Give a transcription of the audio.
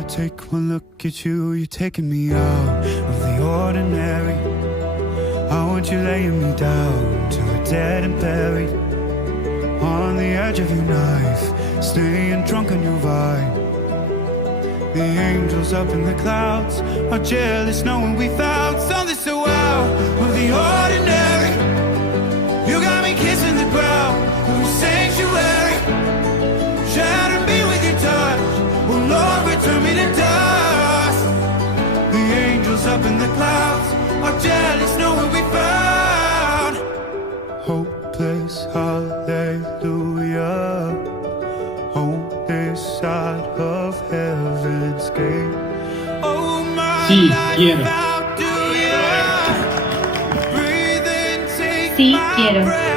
I take one look at you, you're taking me out of the ordinary. I want you laying me down till we're dead and buried, on the edge of your knife, staying drunk on your vine. The angels up in the clouds are jealous knowing we found something so out of the ordinary. You got me kissing the ground of a sanctuary, shatter me with your touch, oh Lord, return me to dust. The angels up in the clouds are jealous knowing we found hopeless hallelujah on this side of heaven's gate. Oh my Sí, life, quiero. how do you breathe and take Sí, my quiero. breath?